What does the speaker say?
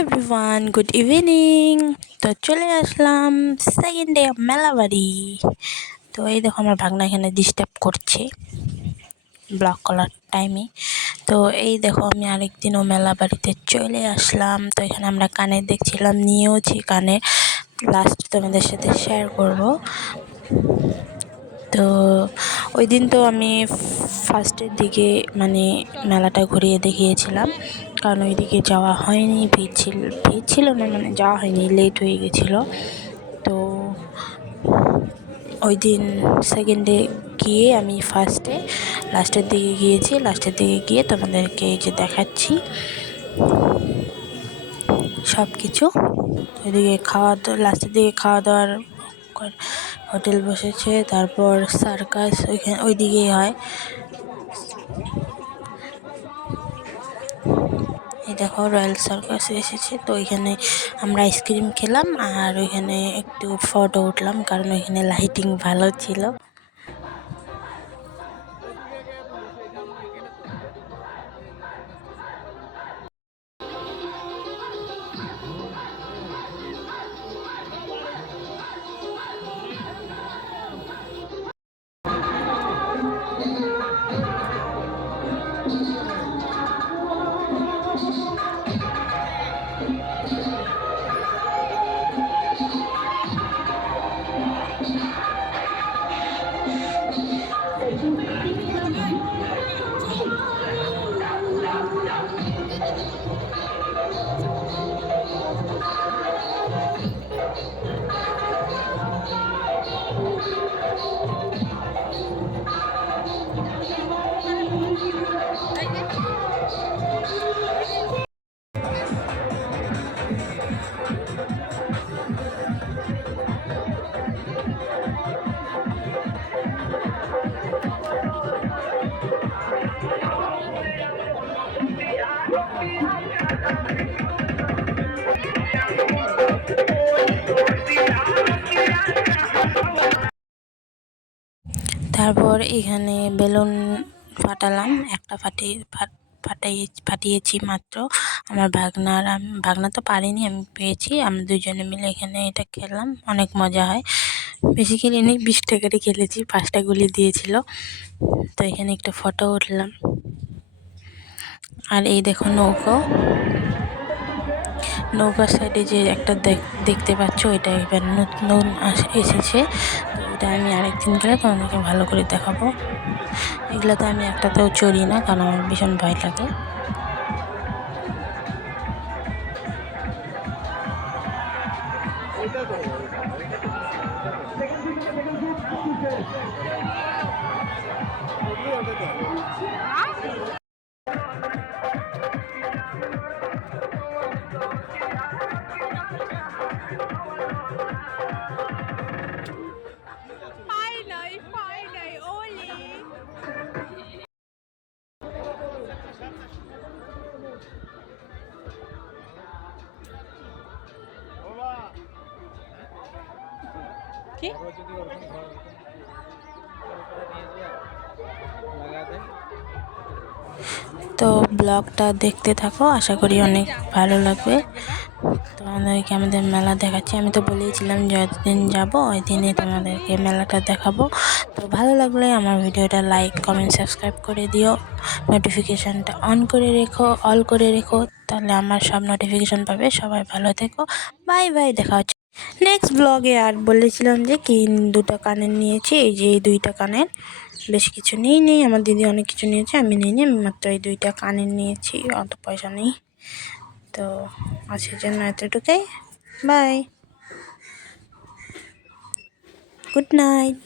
Everyone good evening তো চলে আসলাম second day মেলাবাড়ি তো এই দেখো আমার ভাগনা এখানে ডিস্টার্ব করছে ব্লক করার টাইমে তো এই দেখো আমি আরেকদিনও মেলা বাড়িতে চলে আসলাম। তো এখানে আমরা কানে দেখছিলাম, নিয়েওছি কানে। লাস্ট তোমাদের সাথে শেয়ার করব। তো ওই দিন তো আমি ফার্স্টের দিকে মানে মেলাটা ঘুরিয়ে দেখিয়েছিলাম। কারণ ওইদিকে যাওয়া হয়নি, ভিড় ছিল ভিড় ছিল না মানে যাওয়া হয়নি লেট হয়ে গেছিল। তো ওই দিন সেকেন্ডে গিয়ে আমি ফার্স্টে লাস্টের দিকে গিয়েছি লাস্টের দিকে গিয়ে তোমাদেরকে এই যে দেখাচ্ছি। সব কিছু ওইদিকে খাওয়া দাওয়া লাস্টের দিকে খাওয়া দাওয়ার হোটেল বসেছে, তারপর সার্কাস ওইখানে ওই দিকেই হয়। এই দেখো রয়্যাল সার্কাসে এসেছে। তো ওইখানে আমরা আইসক্রিম খেলাম আর ওইখানে একটু ফটো উঠলাম কারণ ওইখানে লাইটিং ভালো ছিল। Thank you. তারপর এখানে বেলুন ফাটালাম। একটা ফাটিয়ে ফাটাই, ফাটিয়েছি মাত্র। আমার ভাগনার ভাগনা তো পারিনি, আমি পেয়েছি। আমরা দুজনে মিলে এখানে এটা খেলাম অনেক মজা হয়। বেশি খেলিনি বিশ টাকারই খেলেছি, পাঁচটা গুলি দিয়েছিল। তো এখানে একটা ফটো উঠলাম। আর এই দেখো নৌকো। নৌকার সাইডে যে একটা দেখতে পাচ্ছ, ওইটা এবার নতুন এসেছে। এটা আমি আরেকদিন গেলে তোমাদেরকে ভালো করে দেখাবো। এগুলোতে আমি একটাতেও চড়ি না, কারণ আমার ভীষণ ভয় লাগে। কি? তো ব্লগটা দেখতে থাকো আশা করি অনেক ভালো লাগবে। তোমাদেরকে আমাদের মেলা দেখাচ্ছি। আমি তো বলেইছিলাম যতদিন যাব ওই দিনে তোমাদেরকে মেলাটা দেখাবো। তো ভালো লাগলে আমার ভিডিওটা লাইক কমেন্ট সাবস্ক্রাইব করে দিও। নোটিফিকেশানটা অন করে রেখো অল করে রেখো। তাহলে আমার সব নোটিফিকেশান পাবে। সবাই ভালো থেকো। বাই বাই দেখা হচ্ছে। নেক্সট ব্লগে আর বলেছিলাম যে কি দুটা কানের নিয়েছি, এই যে এই দুইটা কানের। বেশ কিছু নেই নেই আমার দিদি অনেক কিছু নিয়েছে, আমি নিই নি, আমি মাত্র এই দুইটা কানের নিয়েছি, অত পয়সা নেই। তো আজকের জন্য এতটুকুই। Bye good night